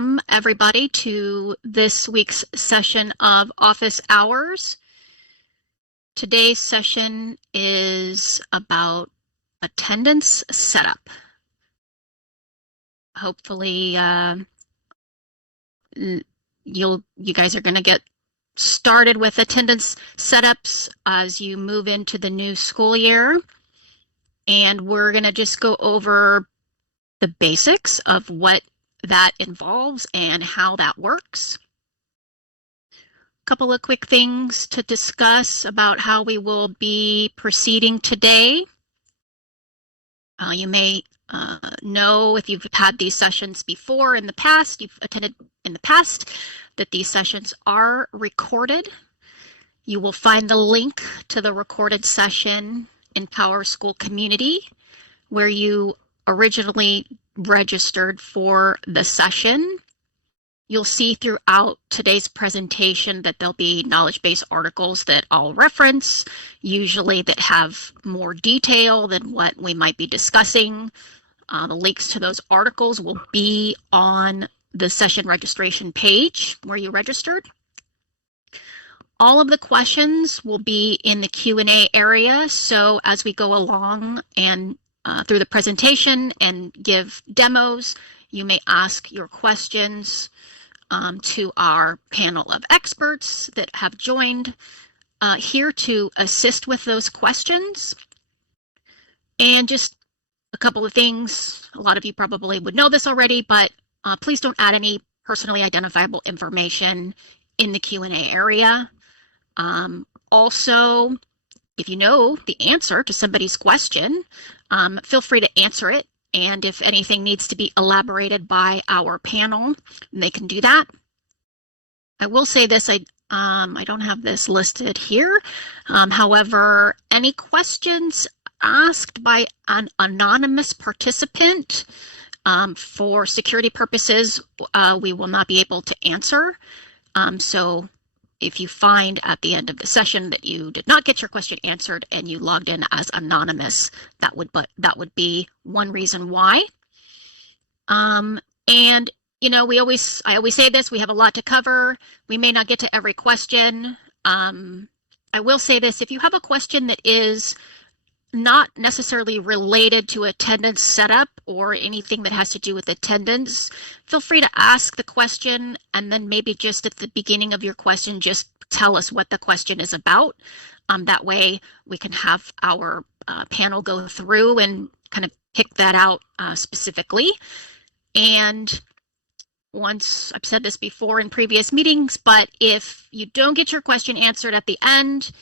welcome everybody to this week's session of Office Hours. Today's session is about attendance setup. Hopefully you guys are going to get started with attendance setups as you move into the new school year. And we're going to just go over the basics of what that involves and how that works. A couple of quick things to discuss about how we will be proceeding today. You may know, if you've had these sessions before in the past, you've attended in the past, that these sessions are recorded. You will find the link to the recorded session in Powerschool Community, where you originally registered for the session. You'll see throughout today's presentation that there'll be knowledge-based articles that I'll reference, usually that have more detail than what we might be discussing. The links to those articles will be on the session registration page where you registered. All of the questions will be in the Q&A area, so as we go along and through the presentation and give demos, you may ask your questions to our panel of experts that have joined here to assist with those questions. And just a couple of things, a lot of you probably would know this already, but please don't add any personally identifiable information in the Q&A area. Also, if you know the answer to somebody's question, feel free to answer it. And if anything needs to be elaborated by our panel, they can do that. I will say this, I don't have this listed here. However, any questions asked by an anonymous participant, for security purposes, we will not be able to answer. So if you find at the end of the session that you did not get your question answered and you logged in as anonymous, that would be one reason why. And you know, I always say this, we have a lot to cover. We may not get to every question. I will say this, if you have a question that is not necessarily related to attendance setup or anything that has to do with attendance, feel free to ask the question, and then maybe just at the beginning of your question, just tell us what the question is about. That way we can have our panel go through and kind of pick that out specifically. And once, I've said this before in previous meetings, but if you don't get your question answered at the end,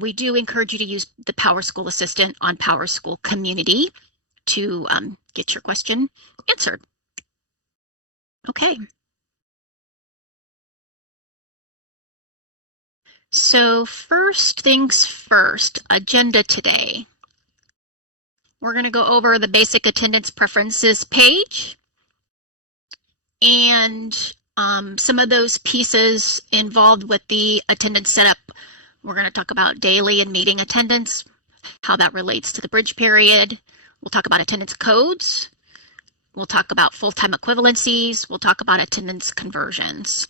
we do encourage you to use the Powerschool Assistant on Powerschool Community to get your question answered. Okay. So first things first, agenda today. We're going to go over the basic attendance preferences page. And some of those pieces involved with the attendance setup. We're going to talk about daily and meeting attendance, how that relates to the bridge period. We'll talk about attendance codes. We'll talk about full-time equivalencies. We'll talk about attendance conversions.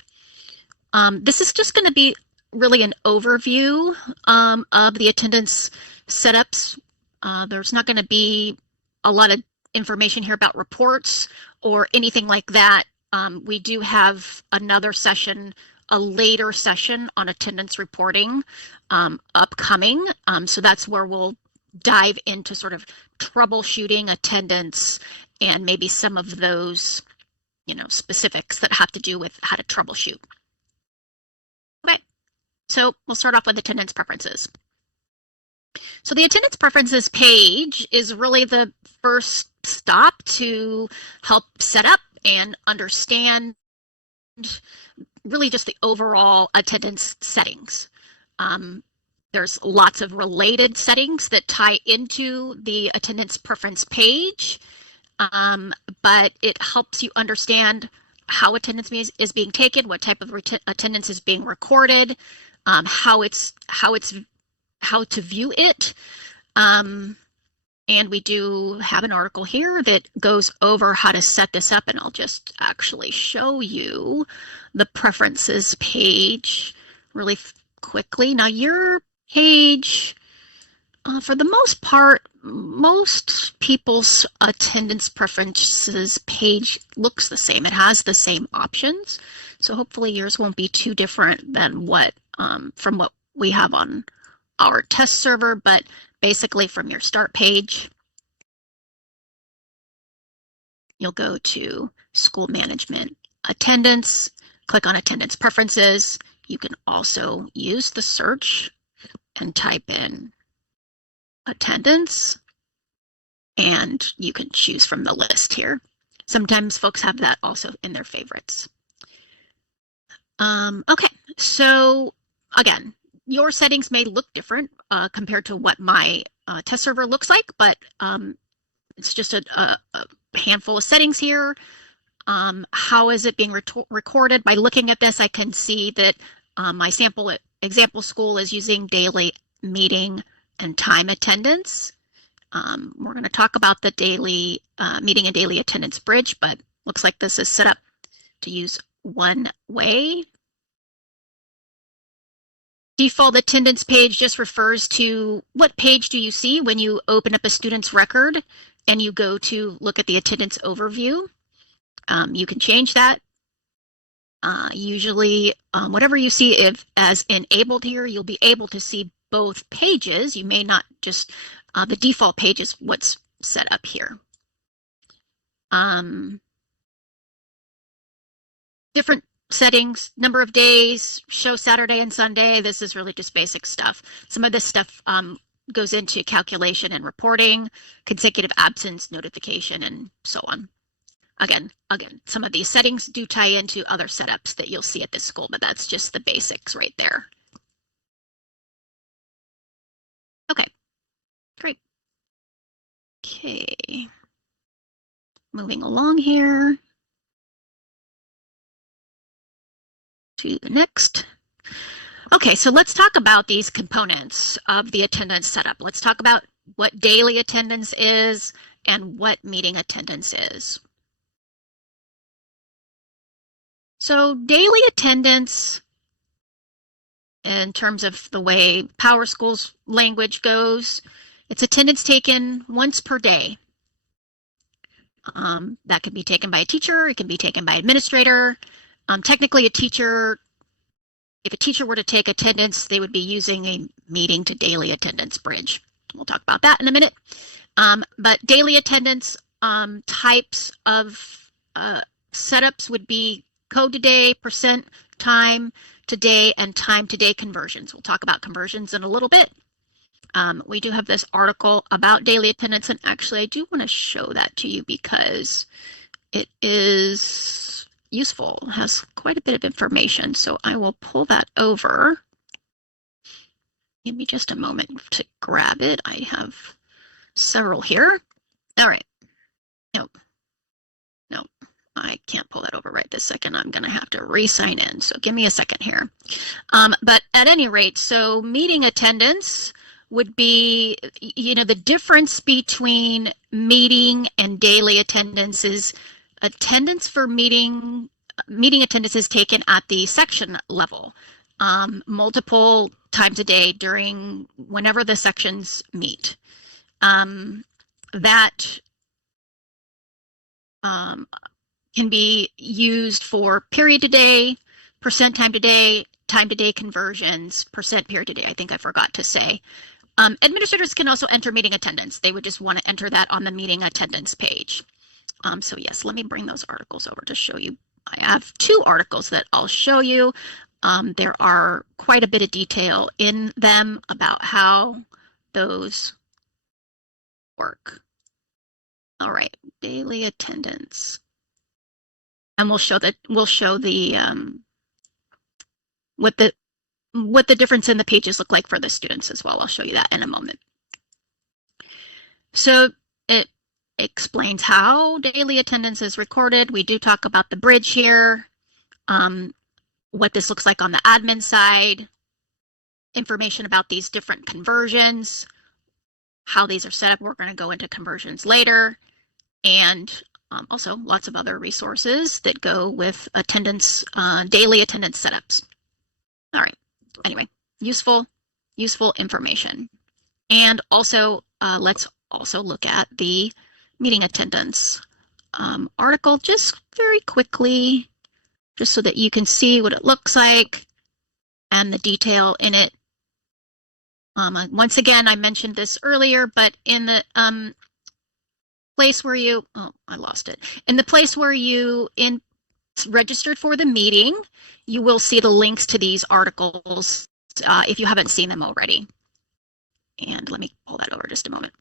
This is just going to be really an overview of the attendance setups. There's not going to be a lot of information here about reports or anything like that. We do have another session, a later session on attendance reporting upcoming. So that's where we'll dive into sort of troubleshooting attendance and maybe some of those, specifics that have to do with how to troubleshoot. Okay, so we'll start off with attendance preferences. So the attendance preferences page is really the first stop to help set up and understand really just the overall attendance settings. There's lots of related settings that tie into the attendance preference page, but it helps you understand how attendance is being taken, what type of attendance is being recorded, how to view it. And we do have an article here that goes over how to set this up, and I'll just actually show you the preferences page really quickly. Now, your page, for the most part, most people's attendance preferences page looks the same. It has the same options, so hopefully yours won't be too different than what from what we have on our test server, but basically from your start page, you'll go to school management attendance, click on attendance preferences. You can also use the search and type in attendance, and you can choose from the list here. Sometimes folks have that also in their favorites. Okay, so again, your settings may look different compared to what my test server looks like, but it's just a handful of settings here. How is it being recorded? By looking at this, I can see that my example school is using daily meeting and time attendance. We're going to talk about the daily meeting and daily attendance bridge, but looks like this is set up to use one way. Default attendance page just refers to what page do you see when you open up a student's record and you go to look at the attendance overview. You can change that. Usually, whatever you see as enabled here, you'll be able to see both pages. You may not just, the default page is what's set up here. Different settings, number of days, show Saturday and Sunday. This is really just basic stuff. Some of this stuff goes into calculation and reporting, consecutive absence, notification, and so on. Again, some of these settings do tie into other setups that you'll see at this school, but that's just the basics right there. Okay, great. Okay, moving along here to the next. Okay, so let's talk about these components of the attendance setup. Let's talk about what daily attendance is and what meeting attendance is. So daily attendance, in terms of the way Powerschool's language goes, it's attendance taken once per day. That can be taken by a teacher, it can be taken by an administrator. Technically, if a teacher were to take attendance, they would be using a meeting to daily attendance bridge. We'll talk about that in a minute. But daily attendance types of setups would be code to day, percent time to day, and time to day conversions. We'll talk about conversions in a little bit. We do have this article about daily attendance, and actually I do want to show that to you because it is useful. It has quite a bit of information, so I will pull that over. Give me just a moment to grab it. I have several here. All right. Nope. I can't pull that over right this second. I'm going to have to re-sign in, so give me a second here. But at any rate, so meeting attendance would be, the difference between meeting and daily attendance is attendance for meeting attendance is taken at the section level, multiple times a day during whenever the sections meet. That can be used for period to day, percent time to day conversions, percent period to day. I think I forgot to say. Administrators can also enter meeting attendance. They would just want to enter that on the meeting attendance page. So yes, let me bring those articles over to show you. I have two articles that I'll show you. There are quite a bit of detail in them about how those work. All right, daily attendance. And we'll show the what the difference in the pages look like for the students as well. I'll show you that in a moment. So it explains how daily attendance is recorded. We do talk about the bridge here, what this looks like on the admin side, information about these different conversions, how these are set up. We're going to go into conversions later, and also lots of other resources that go with attendance, daily attendance setups. All right. Anyway, useful information. And also, let's also look at the meeting attendance article just very quickly, just so that you can see what it looks like and the detail in it. Once again, I mentioned this earlier, but in the place where you, oh, I lost it. In the place where you registered for the meeting, you will see the links to these articles if you haven't seen them already. And let me pull that over just a moment.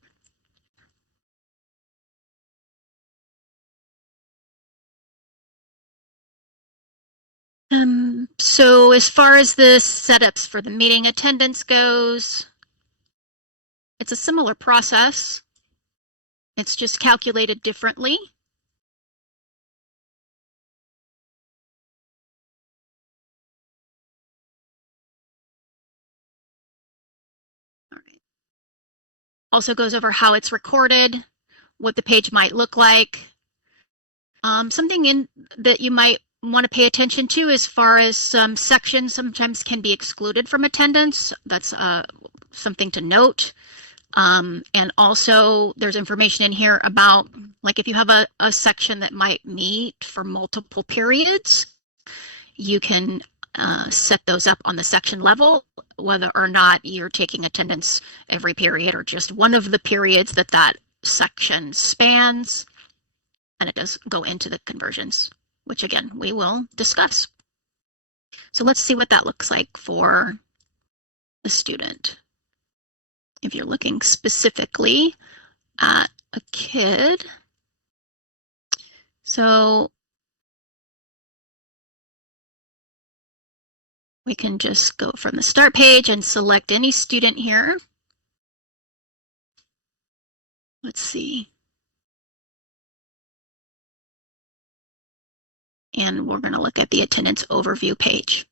So as far as the setups for the meeting attendance goes, it's a similar process. It's just calculated differently. All right. Also goes over how it's recorded, what the page might look like. Something in that you might want to pay attention to as far as some sections sometimes can be excluded from attendance. That's something to note. And also there's information in here about, like, if you have a section that might meet for multiple periods, you can set those up on the section level, whether or not you're taking attendance every period or just one of the periods that section spans. And it does go into the conversions, which again, we will discuss. So let's see what that looks like for a student. If you're looking specifically at a kid. So we can just go from the start page and select any student here. Let's see. And we're going to look at the attendance overview page.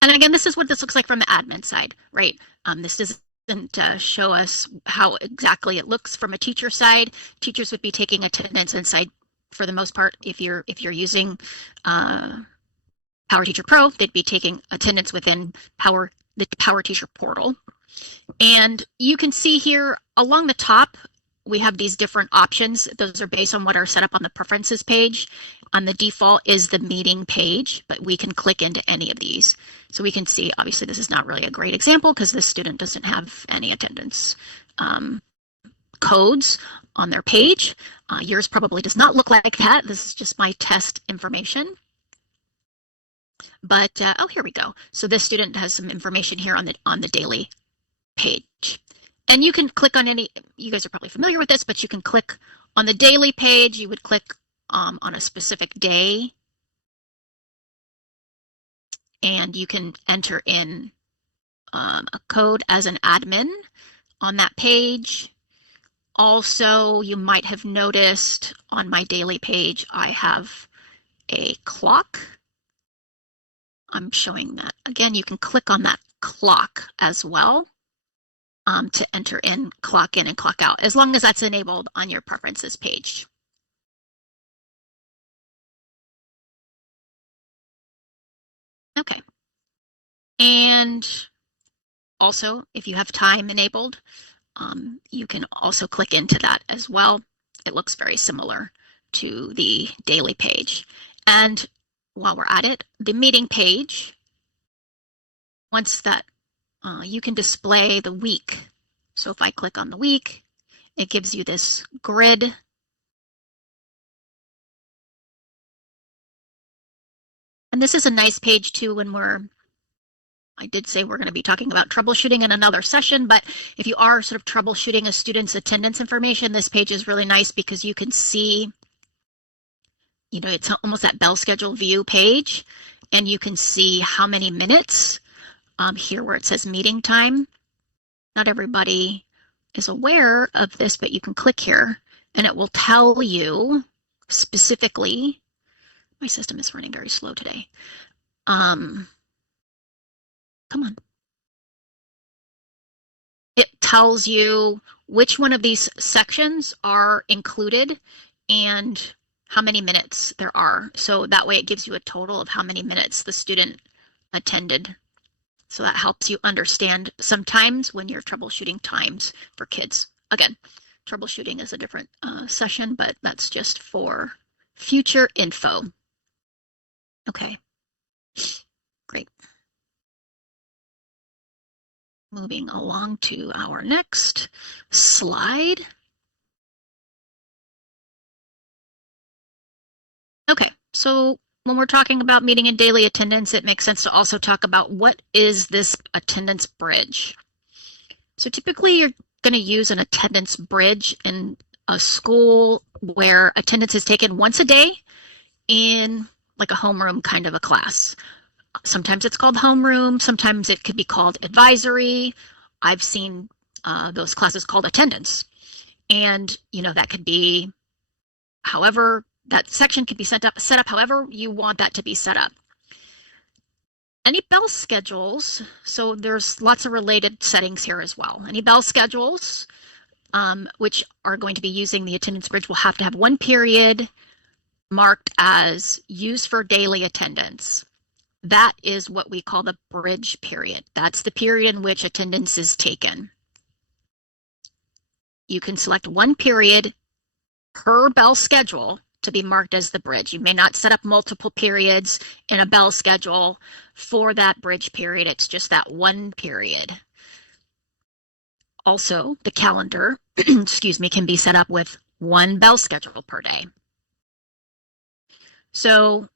And again, this is what this looks like from the admin side, right? This doesn't show us how exactly it looks from a teacher side. Teachers would be taking attendance inside, for the most part, if you're using Power Teacher Pro, they'd be taking attendance within the Power Teacher portal. And you can see here along the top, we have these different options. Those are based on what are set up on the preferences page. On the default is the meeting page, but we can click into any of these. So we can see, obviously this is not really a great example because this student doesn't have any attendance codes on their page. Yours probably does not look like that. This is just my test information. But, oh, here we go. So this student has some information here on the daily page. And you can click on any, you guys are probably familiar with this, but you can click on the daily page. You would click on a specific day, and you can enter in a code as an admin on that page. Also, you might have noticed on my daily page, I have a clock. I'm showing that. Again, you can click on that clock as well. To enter in, clock in and clock out, as long as that's enabled on your preferences page. Okay. And also, if you have time enabled, you can also click into that as well. It looks very similar to the daily page. And while we're at it, the meeting page, once that you can display the week. So if I click on the week, it gives you this grid. And this is a nice page too when I did say we're going to be talking about troubleshooting in another session, but if you are sort of troubleshooting a student's attendance information, this page is really nice because you can see, you know, it's almost that bell schedule view page, and you can see how many minutes here where it says meeting time. Not everybody is aware of this, but you can click here and it will tell you specifically. My system is running very slow today. Come on. It tells you which one of these sections are included and how many minutes there are. So that way it gives you a total of how many minutes the student attended. So that helps you understand sometimes when you're troubleshooting times for kids. Again, troubleshooting is a different session, but that's just for future info. Okay, great. Moving along to our next slide. Okay, so when we're talking about meeting and daily attendance, it makes sense to also talk about what is this attendance bridge. So typically you're going to use an attendance bridge in a school where attendance is taken once a day in like a homeroom kind of a class. Sometimes it's called homeroom, sometimes it could be called advisory. I've seen those classes called attendance. And, you know, that could be however, that section could be set up however you want that to be set up. Any bell schedules, so there's lots of related settings here as well. Any bell schedules, which are going to be using the attendance bridge, will have to have one period marked as used for daily attendance. That is what we call the bridge period. That's the period in which attendance is taken. You can select one period per bell schedule to be marked as the bridge. You may not set up multiple periods in a bell schedule for that bridge period. It's just that one period. Also, the calendar, excuse me, can be set up with one bell schedule per day. So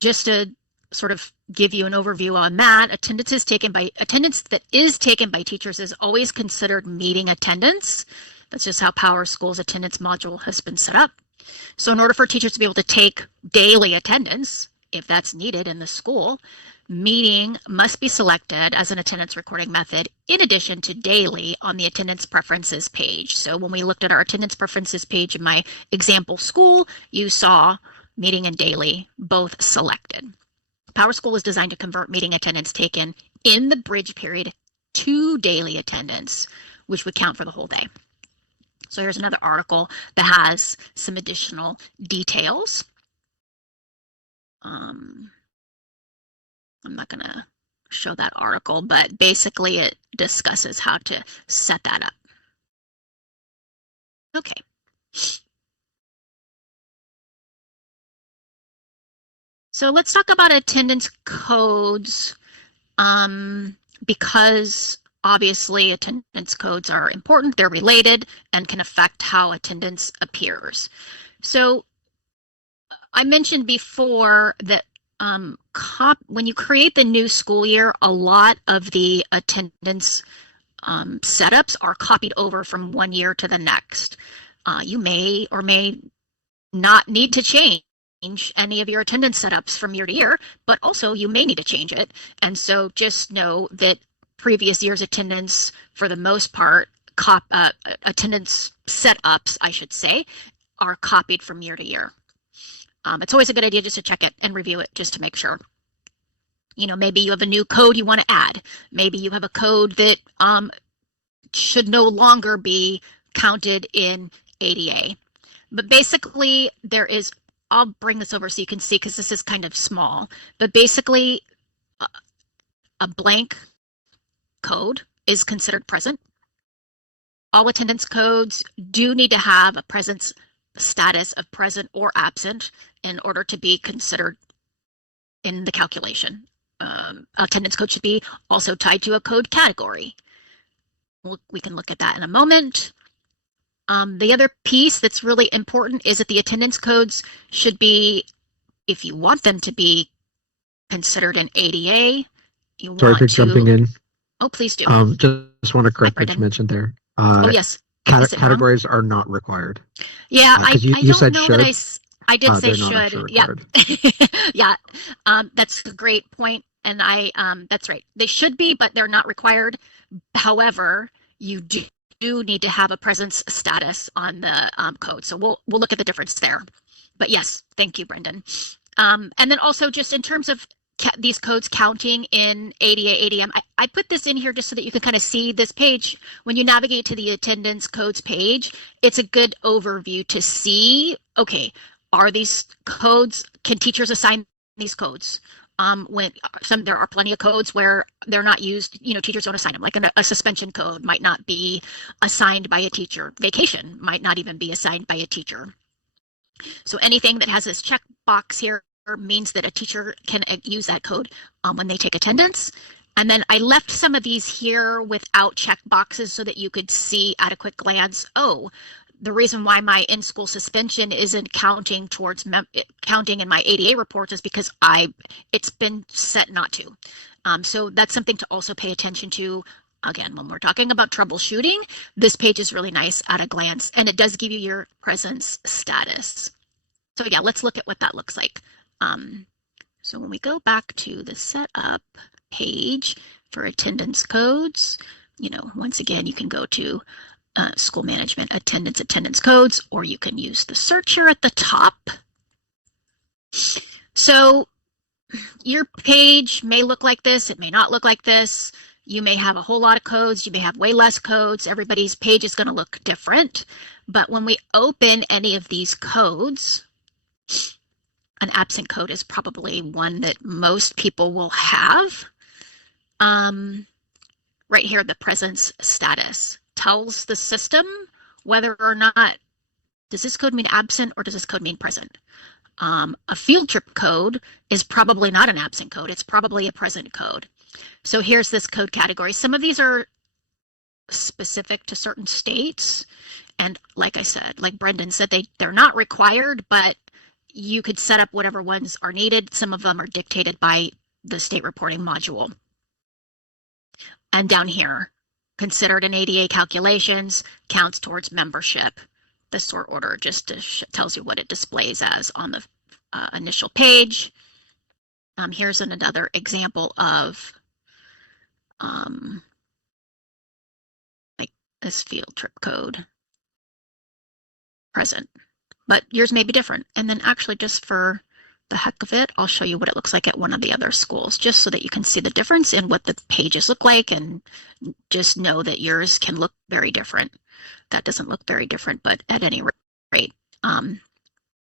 just to sort of give you an overview on that, attendance that is taken by teachers is always considered meeting attendance. That's just how Powerschool's attendance module has been set up. So in order for teachers to be able to take daily attendance, if that's needed in the school, meeting must be selected as an attendance recording method in addition to daily on the attendance preferences page. So when we looked at our attendance preferences page in my example school, you saw meeting and daily both selected. Powerschool is designed to convert meeting attendance taken in the bridge period to daily attendance, which would count for the whole day. So here's another article that has some additional details. I'm not going to show that article, but basically it discusses how to set that up. Okay. So let's talk about attendance codes, because obviously attendance codes are important, they're related, and can affect how attendance appears. So I mentioned before that when you create the new school year, a lot of the attendance setups are copied over from one year to the next. You may or may not need to change any of your attendance setups from year to year, but also you may need to change it. And so just know that previous year's attendance, for the most part, attendance setups, I should say, are copied from year to year. It's always a good idea just to check it and review it just to make sure. You know, maybe you have a new code you want to add. Maybe you have a code that should no longer be counted in ADA. But basically, I'll bring this over so you can see because this is kind of small, but basically a blank code is considered present. All attendance codes do need to have a presence status of present or absent in order to be considered in the calculation. Attendance code should be also tied to a code category. We can look at that in a moment. The other piece that's really important is that the attendance codes should be, if you want them to be considered an ADA, Sorry for jumping in. Oh, please do. Just want to correct what you mentioned there. Oh, yes. Categories are not required. Yeah, I you don't said know should. that I did say should. Yeah. Yeah. That's a great point. And that's right. They should be, but they're not required. However, you do need to have a presence status on the code. So we'll look at the difference there. But yes, thank you, Brendan. And then also just in terms of these codes counting in ADA, ADM. I put this in here just so that you can kind of see this page. When you navigate to the attendance codes page, it's a good overview to see, okay, are these codes, can teachers assign these codes? When there are plenty of codes where they're not used, teachers don't assign them, like a suspension code might not be assigned by a teacher. Vacation might not even be assigned by a teacher. So anything that has this check box here means that a teacher can use that code when they take attendance. And then I left some of these here without check boxes so that you could see at a quick glance, oh, the reason why my in-school suspension isn't counting towards counting in my ADA reports is because it's been set not to. So that's something to also pay attention to. Again, when we're talking about troubleshooting, this page is really nice at a glance, and it does give you your presence status. So yeah, let's look at what that looks like. So when we go back to the setup page for attendance codes, once again, you can go to school management attendance codes, or you can use the searcher at the top. So your page may look like this, it may not look like this. You may have a whole lot of codes, you may have way less codes. Everybody's page is going to look different. But when we open any of these codes, an absent code is probably one that most people will have. Right here, the presence status tells the system whether or not, does this code mean absent or does this code mean present? A field trip code is probably not an absent code. It's probably a present code. So here's this code category. Some of these are specific to certain states. And like I said, like Brendan said, they're not required, but you could set up whatever ones are needed. Some of them are dictated by the state reporting module. And down here, considered in ADA calculations, counts towards membership. The sort order just tells you what it displays as on the initial page. Here's another example of like this field trip code, present, but yours may be different. And then actually, just for the heck of it, I'll show you what it looks like at one of the other schools, just so that you can see the difference in what the pages look like, and just know that yours can look very different. That doesn't look very different, but at any rate,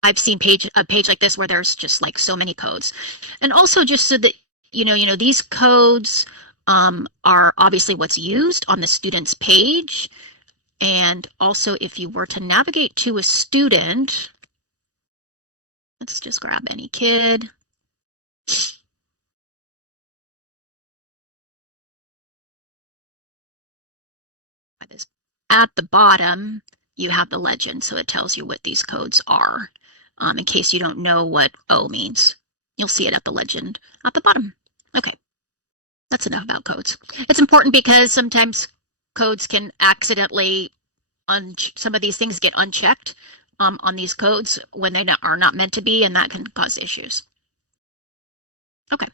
I've seen a page like this where there's just like so many codes. And also just so that these codes are obviously what's used on the student's page. And also, if you were to navigate to a student, let's just grab any kid. At the bottom, you have the legend, so it tells you what these codes are. In case you don't know what O means, you'll see it at the legend at the bottom. Okay, that's enough about codes. It's important because sometimes codes can accidentally, some of these things get unchecked on these codes when they are not meant to be, and that can cause issues. Okay.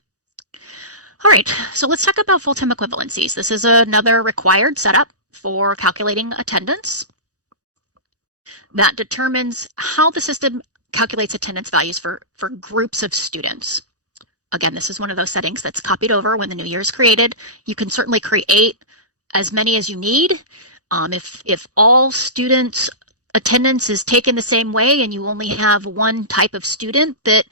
All right, so let's talk about full-time equivalencies. This is another required setup for calculating attendance that determines how the system calculates attendance values for groups of students. Again, this is one of those settings that's copied over when the new year is created. You can certainly create as many as you need. If all students' attendance is taken the same way and you only have one type of student that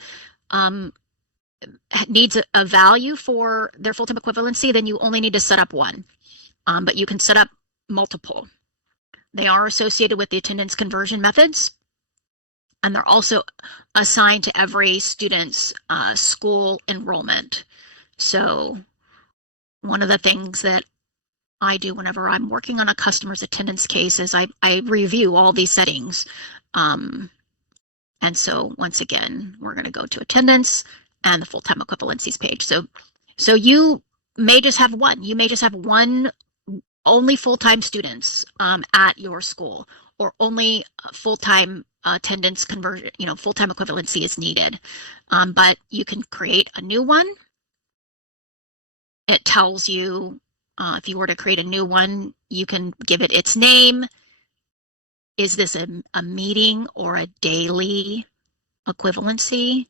needs a value for their full-time equivalency, then you only need to set up one. But you can set up multiple. They are associated with the attendance conversion methods, and they're also assigned to every student's school enrollment. So one of the things that I do whenever I'm working on a customer's attendance case is I review all these settings. And so once again, we're going to go to attendance and the full-time equivalencies page. So you may just have one. You may just have one only full-time students at your school, or only full-time attendance conversion, full-time equivalency is needed. But you can create a new one. It tells you, if you were to create a new one, you can give it its name. Is this a meeting or a daily equivalency?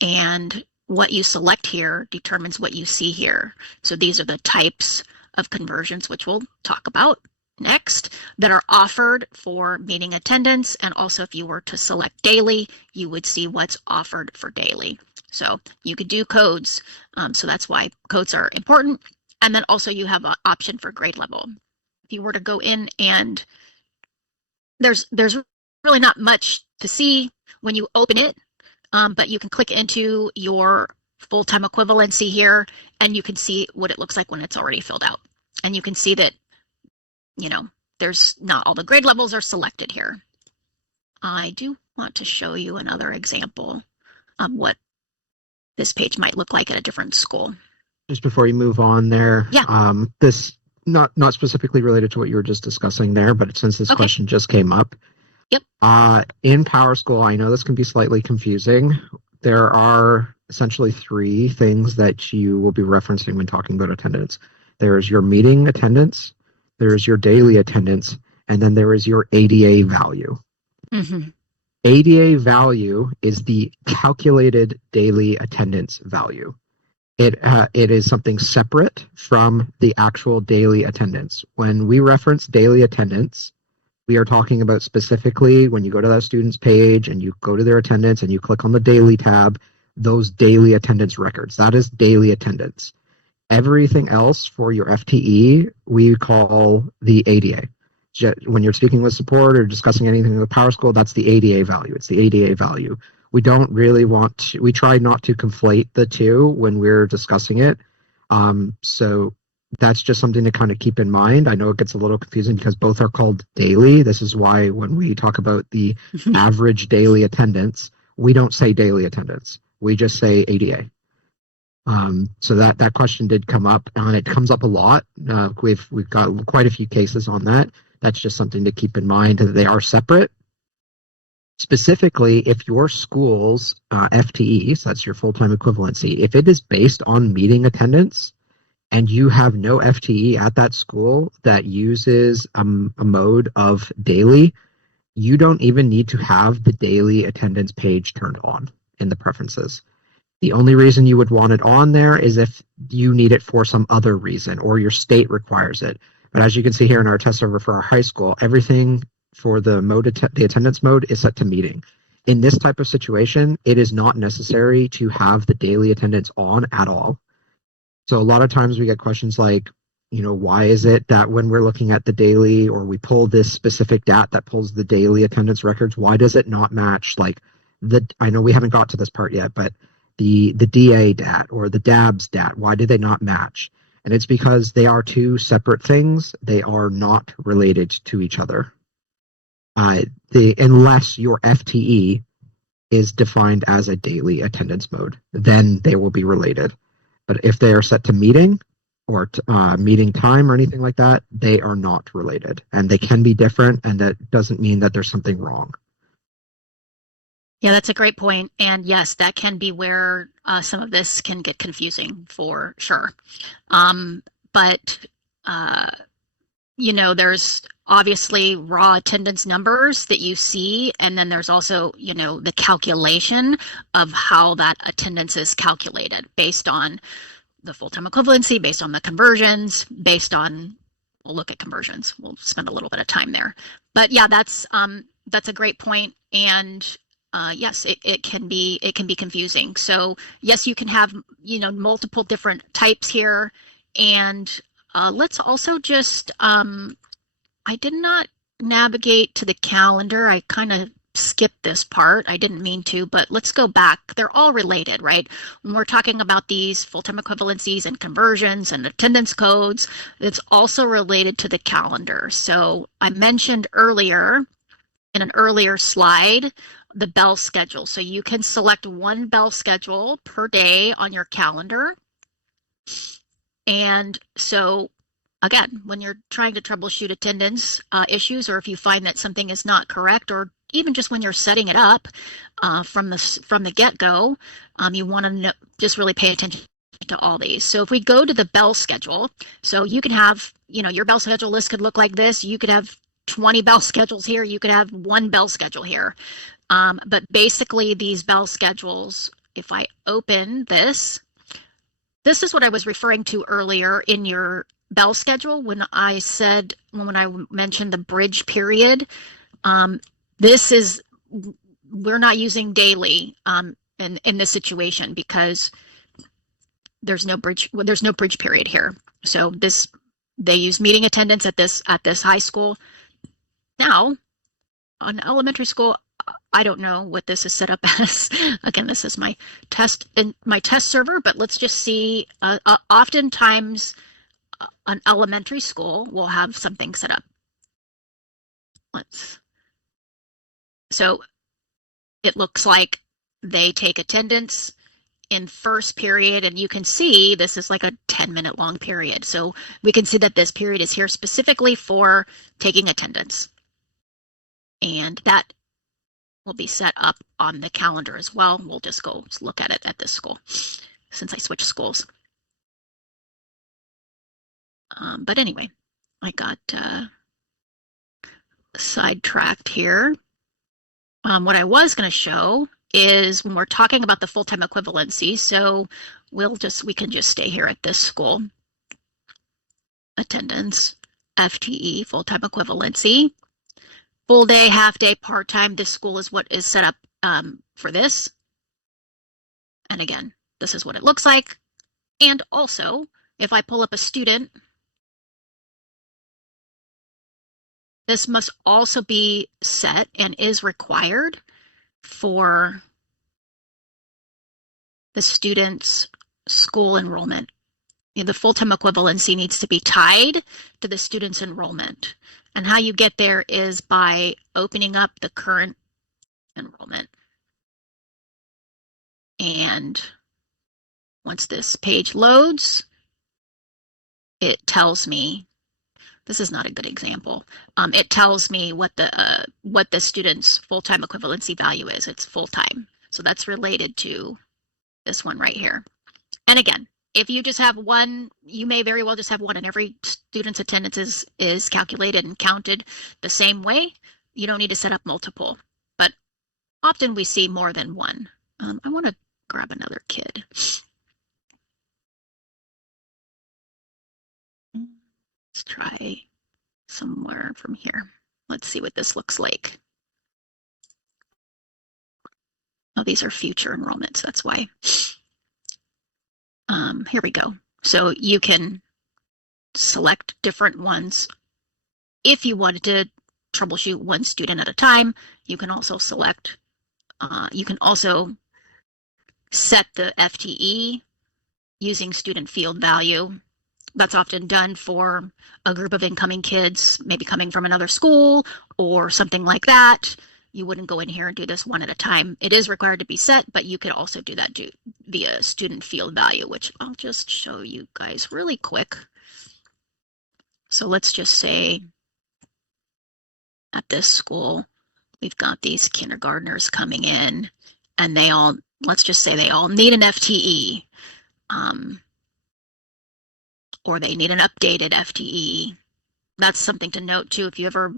And what you select here determines what you see here. So these are the types of conversions, which we'll talk about next, that are offered for meeting attendance. And also if you were to select daily, you would see what's offered for daily. So you could do codes. So that's why codes are important. And then also you have an option for grade level. If you were to go in, and there's really not much to see when you open it, but you can click into your full-time equivalency here, and you can see what it looks like when it's already filled out. And you can see that, there's not all the grade levels are selected here. I do want to show you another example of what this page might look like at a different school. Just before you move on there, yeah. This not specifically related to what you were just discussing there, but since this question just came up. Yep. In Powerschool, I know this can be slightly confusing. There are essentially three things that you will be referencing when talking about attendance. There's your meeting attendance, there's your daily attendance, and then there is your ADA value. Mm-hmm. ADA value is the calculated daily attendance value. It is something separate from the actual daily attendance. When we reference daily attendance, we are talking about specifically when you go to that student's page and you go to their attendance and you click on the daily tab, those daily attendance records. That is daily attendance. Everything else for your FTE, we call the ADA. When you're speaking with support or discussing anything with Powerschool, that's the ADA value. It's the ADA value. We don't really want to, we try not to conflate the two when we're discussing it. So that's just something to kind of keep in mind. I know it gets a little confusing because both are called daily. This is why when we talk about the average daily attendance, we don't say daily attendance. We just say ADA. So that question did come up, and it comes up a lot. We've got quite a few cases on that. That's just something to keep in mind that they are separate. Specifically, if your school's FTE, so that's your full-time equivalency, if it is based on meeting attendance and you have no FTE at that school that uses a mode of daily, you don't even need to have the daily attendance page turned on in the preferences. The only reason you would want it on there is if you need it for some other reason or your state requires it. But as you can see here in our test server for our high school, everything for the attendance mode is set to meeting. In this type of situation, it is not necessary to have the daily attendance on at all. So a lot of times we get questions like, why is it that when we're looking at the daily or we pull this specific DAT that pulls the daily attendance records, why does it not match I know we haven't got to this part yet, but the DA DAT or the DABS DAT, why do they not match? And it's because they are two separate things. They are not related to each other. Unless your FTE is defined as a daily attendance mode, then they will be related. But if they are set to meeting or meeting time or anything like that, they are not related. And they can be different, and that doesn't mean that there's something wrong. Yeah, that's a great point. And yes, that can be where some of this can get confusing for sure. But there's obviously raw attendance numbers that you see, and then there's also, the calculation of how that attendance is calculated based on the full-time equivalency, based on the conversions, we'll look at conversions. We'll spend a little bit of time there. But yeah, that's a great point. And yes, it can be confusing. So yes, you can have, multiple different types here. And let's also just, I did not navigate to the calendar. I kind of skipped this part. I didn't mean to, but let's go back. They're all related, right? When we're talking about these full-time equivalencies and conversions and attendance codes, it's also related to the calendar. So I mentioned earlier in an earlier slide, the bell schedule. So you can select one bell schedule per day on your calendar. And so again, when you're trying to troubleshoot attendance issues, or if you find that something is not correct, or even just when you're setting it up from the get-go, you want to just really pay attention to all these. So if we go to the bell schedule, so you can have, your bell schedule list could look like this. You could have 20 bell schedules here. You could have one bell schedule here. But basically these bell schedules if I open this, this is what I was referring to earlier in your bell schedule when I mentioned the bridge period. This is, we're not using daily in this situation because there's no bridge period here. So they use meeting attendance at this high school. Now, on elementary school, I don't know what this is set up as. Again, this is my test server, but let's just see. Oftentimes, an elementary school will have something set up. So it looks like they take attendance in first period, and you can see this is like a 10-minute long period. So we can see that this period is here specifically for taking attendance. And that will be set up on the calendar as well. We'll just go look at it at this school since I switched schools. But anyway, I got sidetracked here. What I was going to show is when we're talking about the full-time equivalency, so we can just stay here at this school. Attendance, FTE, full-time equivalency. Full day, half day, part-time. This school is what is set up for this. And again, this is what it looks like. And also, if I pull up a student, this must also be set and is required for the student's school enrollment. The full-time equivalency needs to be tied to the student's enrollment. And how you get there is by opening up the current enrollment. And once this page loads, it tells me, this is not a good example. It tells me what the student's full-time equivalency value is. It's full-time. So that's related to this one right here. And again, if you just have one, you may very well just have one, and every student's attendance is calculated and counted the same way. You don't need to set up multiple, but often we see more than one. I want to grab another kid. Let's try somewhere from here. Let's see what this looks like. Oh, these are future enrollments, that's why. Here we go. So you can select different ones. If you wanted to troubleshoot one student at a time, you can also select, you can also set the FTE using student field value. That's often done for a group of incoming kids, maybe coming from another school or something like that. You wouldn't go in here and do this one at a time. It is required to be set, but you could also do that via student field value, which I'll just show you guys really quick. So let's just say at this school, we've got these kindergartners coming in, and let's just say they all need an FTE, or they need an updated FTE. That's something to note too. If you ever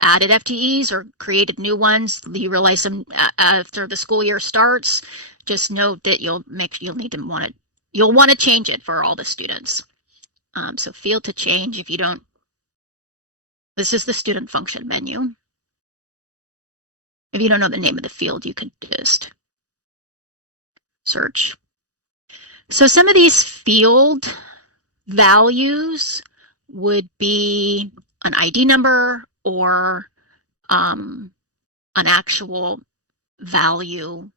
added FTEs or created new ones, you realize them after the school year starts, just note that you'll want to change it for all the students. So field to change, if you don't, this is the student function menu. If you don't know the name of the field, you could just search. So some of these field values would be an ID number or an actual value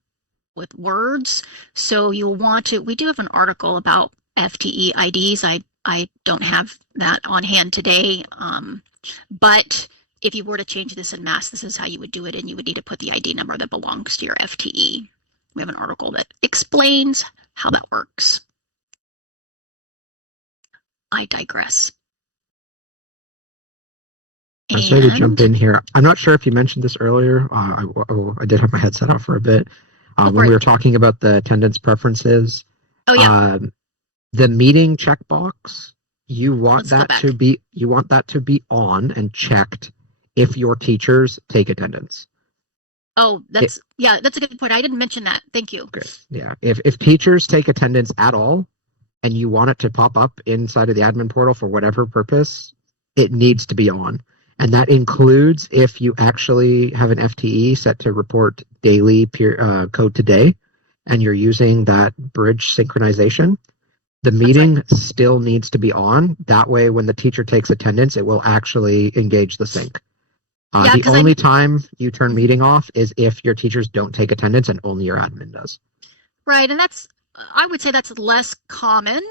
with words. So you'll want to, we do have an article about FTE IDs. I don't have that on hand today, but if you were to change this in mass, this is how you would do it, and you would need to put the ID number that belongs to your FTE. We have an article that explains how that works. I digress. I'm sorry to jump in here. I'm not sure if you mentioned this earlier. I did have my headset off for a bit. When we were talking about the attendance preferences, oh yeah, the meeting checkbox, you want that to be on and checked if your teachers take attendance. Oh, It, that's a good point. I didn't mention that. Thank you. okay. Yeah. If teachers take attendance at all and you want it to pop up inside of the admin portal for whatever purpose, it needs to be on. And that includes if you actually have an FTE set to report daily code today and you're using that bridge synchronization, the That's right. meeting still needs to be on. That way, when the teacher takes attendance, it will actually engage the sync. Yeah, The because only time you turn Mhm. meeting off is if your teachers don't take attendance and only your admin does. Right, and I would say that's less common.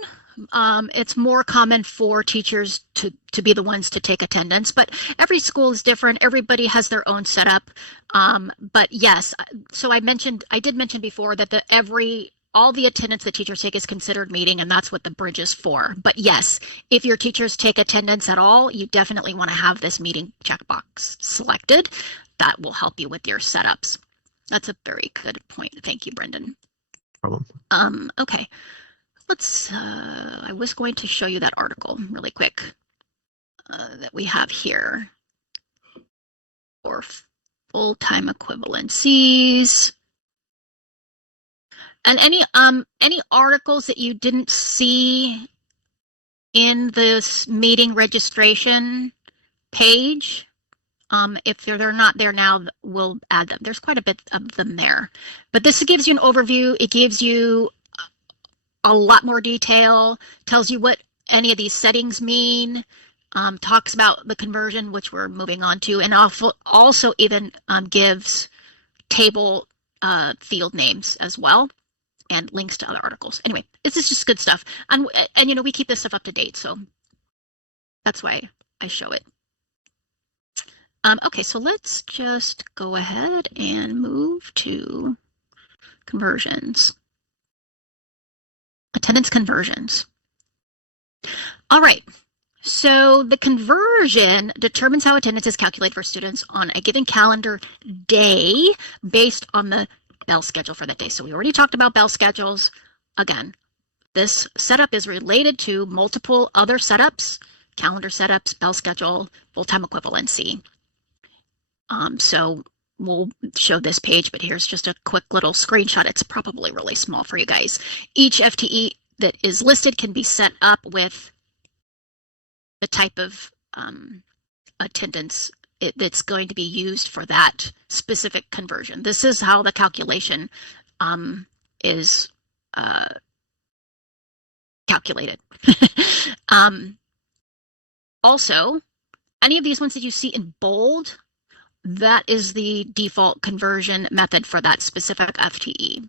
It's more common for teachers to be the ones to take attendance, but every school is different. Everybody has their own setup. But yes, so I did mention before that all the attendance the teachers take is considered meeting, and that's what the bridge is for. But yes, if your teachers take attendance at all, you definitely want to have this meeting checkbox selected. That will help you with your setups. That's a very good point. Thank you, Brendan. Problem. Okay. I was going to show you that article really quick that we have here for full-time equivalencies. And any articles that you didn't see in this meeting registration page, if they're not there now, we'll add them. There's quite a bit of them there. But this gives you an overview. It gives you a lot more detail, tells you what any of these settings mean, talks about the conversion, which we're moving on to, and also even gives table field names as well, and links to other articles. Anyway, this is just good stuff, and we keep this stuff up to date, so that's why I show it. Okay, so let's just go ahead and move to conversions. Attendance conversions. All right. So the conversion determines how attendance is calculated for students on a given calendar day based on the bell schedule for that day. So we already talked about bell schedules. Again, this setup is related to multiple other setups, calendar setups, bell schedule, full-time equivalency. So we'll show this page, but here's just a quick little screenshot. It's probably really small for you guys. Each FTE that is listed can be set up with the type of attendance that's going to be used for that specific conversion. This is how the calculation is calculated. Also, any of these ones that you see in bold, that is the default conversion method for that specific FTE.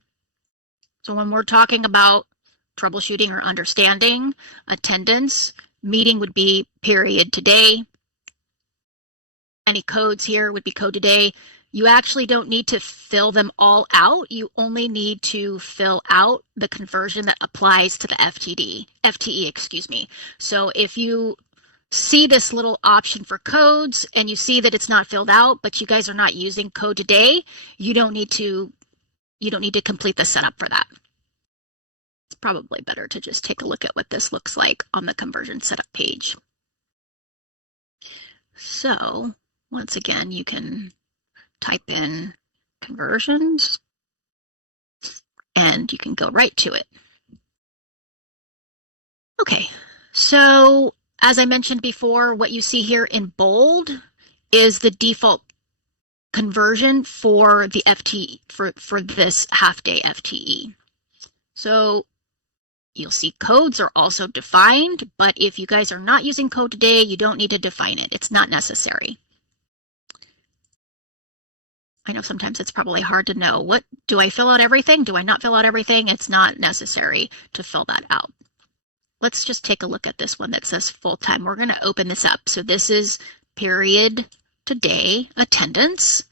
So when we're talking about troubleshooting or understanding attendance, meeting would be period today. Any codes here would be code today. You actually don't need to fill them all out. You only need to fill out the conversion that applies to the FTE, excuse me. So if you see this little option for codes and you see that it's not filled out, but you guys are not using code today, you don't need to complete the setup for that. It's probably better to just take a look at what this looks like on the conversion setup page. So once again, you can type in conversions and you can go right to it. Okay, so as I mentioned before, what you see here in bold is the default conversion for the FTE, for this half-day FTE. So you'll see codes are also defined, but if you guys are not using code today, you don't need to define it. It's not necessary. I know sometimes it's probably hard to know. What do I fill out everything? Do I not fill out everything? It's not necessary to fill that out. Let's just take a look at this one that says full-time. We're going to open this up. So this is period today attendance.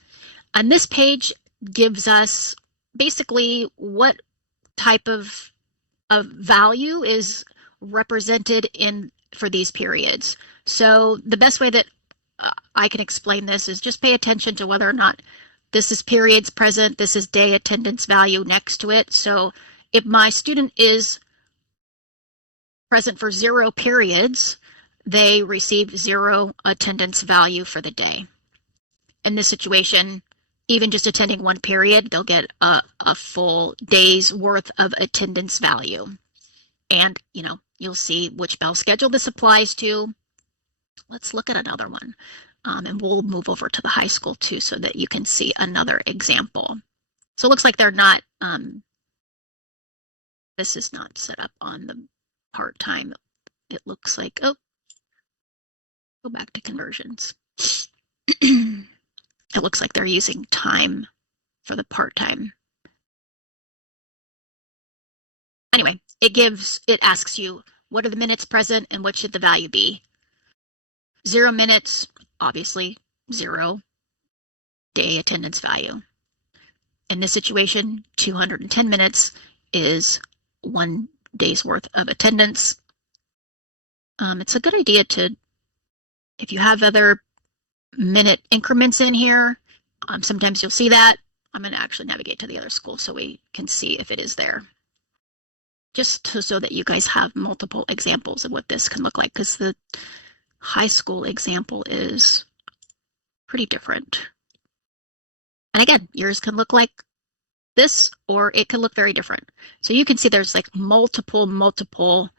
And this page gives us basically what type of value is represented for these periods. So the best way that I can explain this is just pay attention to whether or not this is periods present, this is day attendance value next to it. So if my student is present for 0 periods, they receive 0 attendance value for the day. In this situation, even just attending one period, they'll get a full day's worth of attendance value. And, you'll see which bell schedule this applies to. Let's look at another one. And we'll move over to the high school too so that you can see another example. So it looks like they're not, this is not set up on the part-time. It looks like, oh, go back to conversions. It looks like they're using time for the part-time. Anyway, it asks you, what are the minutes present and what should the value be? 0 minutes, obviously 0 day attendance value. In this situation, 210 minutes is 1 day's worth of attendance. It's a good idea to, if you have other minute increments in here, sometimes you'll see that. I'm going to actually navigate to the other school so we can see if it is there. Just so that you guys have multiple examples of what this can look like, because the high school example is pretty different. And again, yours can look like this, or it could look very different. So you can see there's like multiple,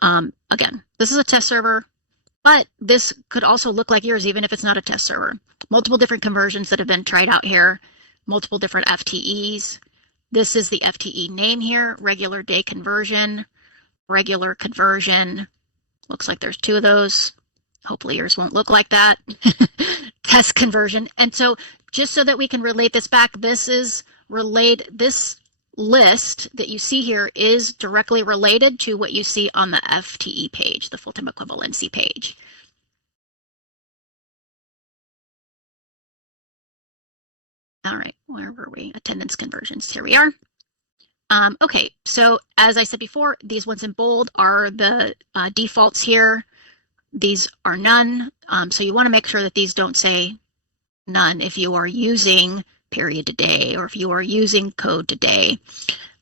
again, this is a test server, but this could also look like yours, even if it's not a test server. Multiple different conversions that have been tried out here, multiple different FTEs. This is the FTE name here, regular day conversion, regular conversion. Looks like there's 2 of those. Hopefully yours won't look like that. Test conversion. And so just so that we can relate this back, this list that you see here is directly related to what you see on the FTE page, the full-time equivalency page. All right, where were we? Attendance conversions, here we are. Okay, so as I said before, these ones in bold are the defaults here. These are none, so you want to make sure that these don't say none if you are using period today or if you are using code today.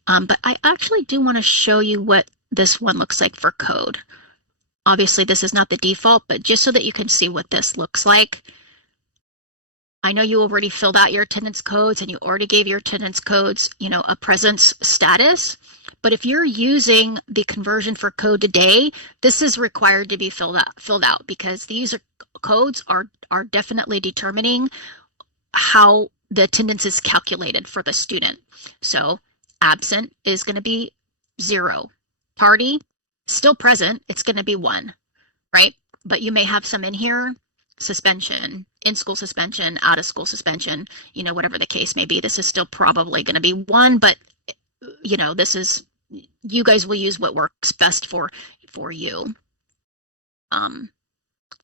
But I actually do want to show you what this one looks like for code. Obviously, this is not the default, but just so that you can see what this looks like. I know you already filled out your attendance codes and you already gave your attendance codes, a presence status. But if you're using the conversion for code today, this is required to be filled out because these codes are definitely determining how the attendance is calculated for the student. So absent is going to be 0. Tardy, still present, it's going to be 1, right? But you may have some in here, suspension, in-school suspension, out-of-school suspension, whatever the case may be. This is still probably going to be 1, but this is, you guys will use what works best for you. And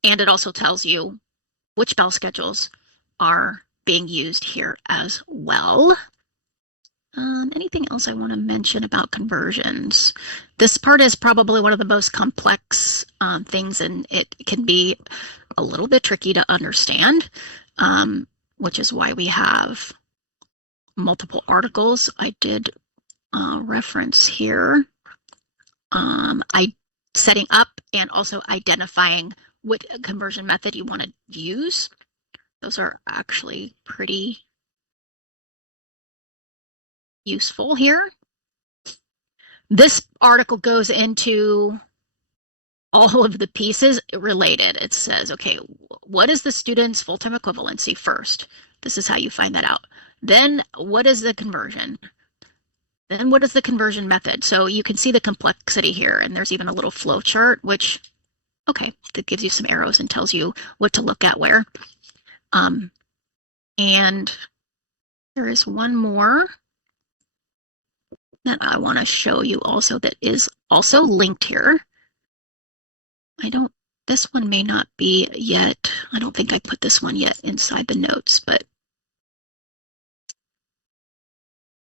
it also tells you which bell schedules are being used here as well. Anything else I want to mention about conversions? This part is probably one of the most complex things, and it can be a little bit tricky to understand, which is why we have multiple articles. I did reference here. Setting up and also identifying what conversion method you want to use. Those are actually pretty useful here. This article goes into all of the pieces related. It says, okay, what is the student's full-time equivalency first? This is how you find that out. Then what is the conversion? Then what is the conversion method? So you can see the complexity here, and there's even a little flow chart, which, okay, that gives you some arrows and tells you what to look at where. And there is one more that I want to show you also that is also linked here. This one may not be yet. I don't think I put this one yet inside the notes, but.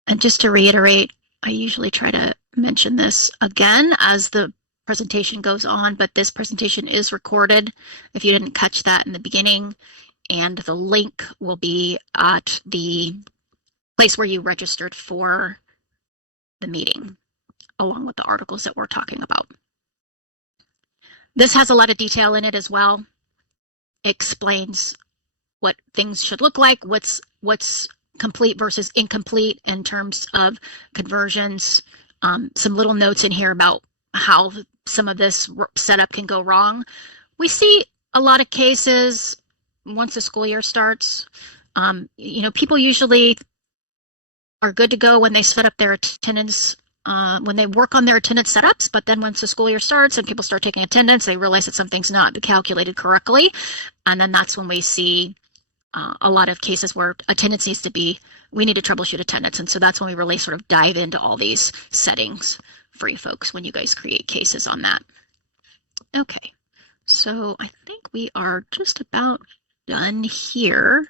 And just to reiterate, I usually try to mention this again as the presentation goes on, but this presentation is recorded if you didn't catch that in the beginning, and the link will be at the place where you registered for the meeting, along with the articles that we're talking about. This has a lot of detail in it as well. It explains what things should look like, what's what's complete versus incomplete in terms of conversions. Some little notes in here about how some of this setup can go wrong. We see a lot of cases once the school year starts. People usually are good to go when they set up their attendance, when they work on their attendance setups, but then once the school year starts and people start taking attendance, they realize that something's not calculated correctly. And then that's when we see a lot of cases where attendance needs to be, we need to troubleshoot attendance. And so that's when we really sort of dive into all these settings for you folks when you guys create cases on that. Okay, so I think we are just about done here.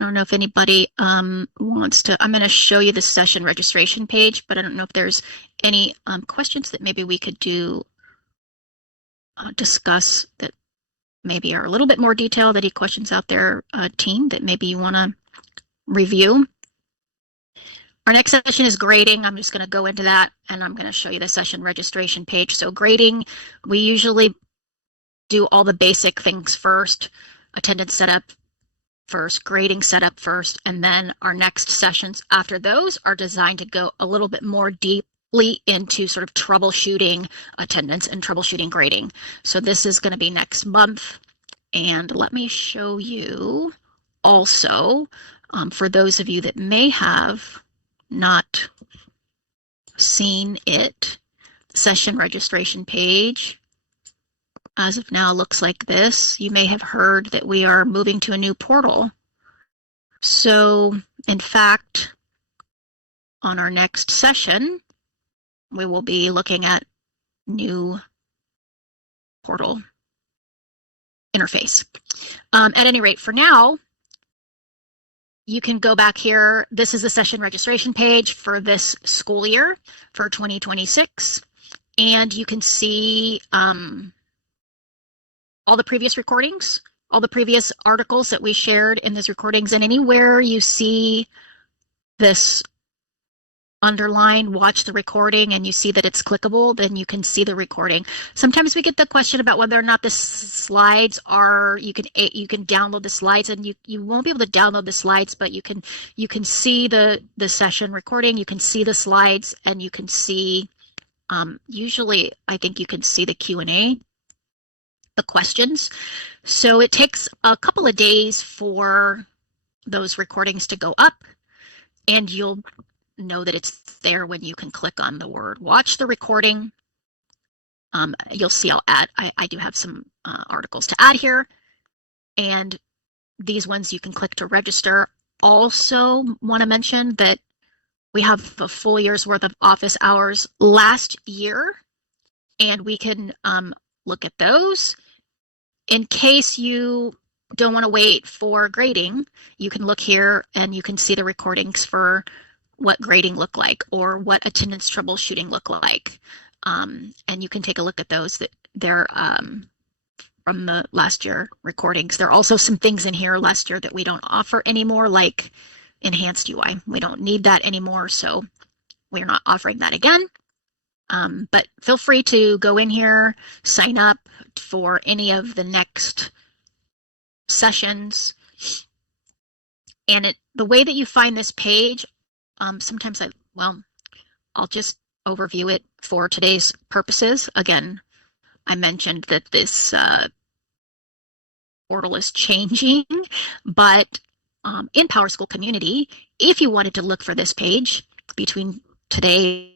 I don't know if anybody wants to, I'm going to show you the session registration page, but I don't know if there's any questions that maybe we could discuss that maybe are a little bit more detailed, any questions out there, team, that maybe you want to review. Our next session is grading. I'm just going to go into that, and I'm going to show you the session registration page. So grading, we usually do all the basic things first, attendance setup first, grading setup first, and then our next sessions after those are designed to go a little bit more deeply into sort of troubleshooting attendance and troubleshooting grading. So this is going to be next month. And let me show you also, for those of you that may have not seen it, session registration page as of now looks like this. You may have heard that we are moving to a new portal. So in fact, on our next session, we will be looking at new portal interface. At any rate, for now, you can go back here. This is the session registration page for this school year for 2026. And you can see all the previous recordings, all the previous articles that we shared in these recordings, and anywhere you see this underline, watch the recording, and you see that it's clickable, then you can see the recording. Sometimes we get the question about whether or not the slides are, you can download the slides, and you won't be able to download the slides, but you can see the session recording, you can see the slides, and you can see, usually I think you can see the Q&A, the questions. So it takes a couple of days for those recordings to go up, and you'll know that it's there when you can click on the word watch the recording. You'll see I do have some articles to add here, and these ones you can click to register. Also want to mention that we have a full year's worth of office hours last year, and we can look at those. In case you don't want to wait for grading, you can look here and you can see the recordings for what grading looked like or what attendance troubleshooting looked like. And you can take a look at those that they're from the last year recordings. There are also some things in here last year that we don't offer anymore, like enhanced UI. We don't need that anymore, so we're not offering that again. But feel free to go in here, sign up for any of the next sessions. And the way that you find this page, sometimes I'll just overview it for today's purposes. Again, I mentioned that this portal is changing, but in Powerschool community, if you wanted to look for this page between today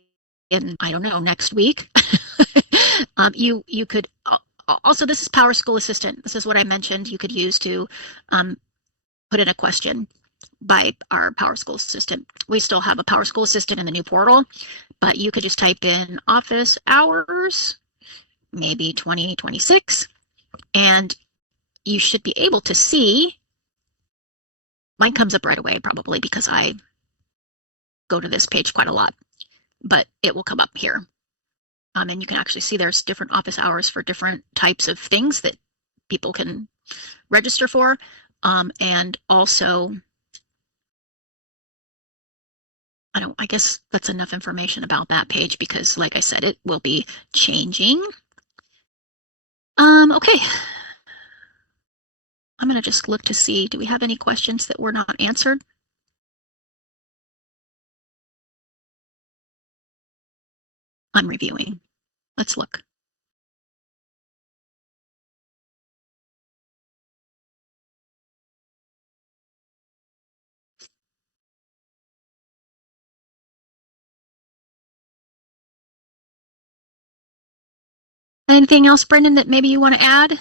and, I don't know, next week, you could also, this is Powerschool Assistant. This is what I mentioned you could use to put in a question by our Powerschool Assistant. We still have a Powerschool Assistant in the new portal, but you could just type in office hours, maybe 2026, and you should be able to see. Mine comes up right away, probably because I go to this page quite a lot, but it will come up here. And you can actually see there's different office hours for different types of things that people can register for. And also, I guess that's enough information about that page because, like I said, it will be changing. Okay. I'm going to just look to see, do we have any questions that were not answered? I'm reviewing. Let's look. Anything else, Brendan, that maybe you want to add?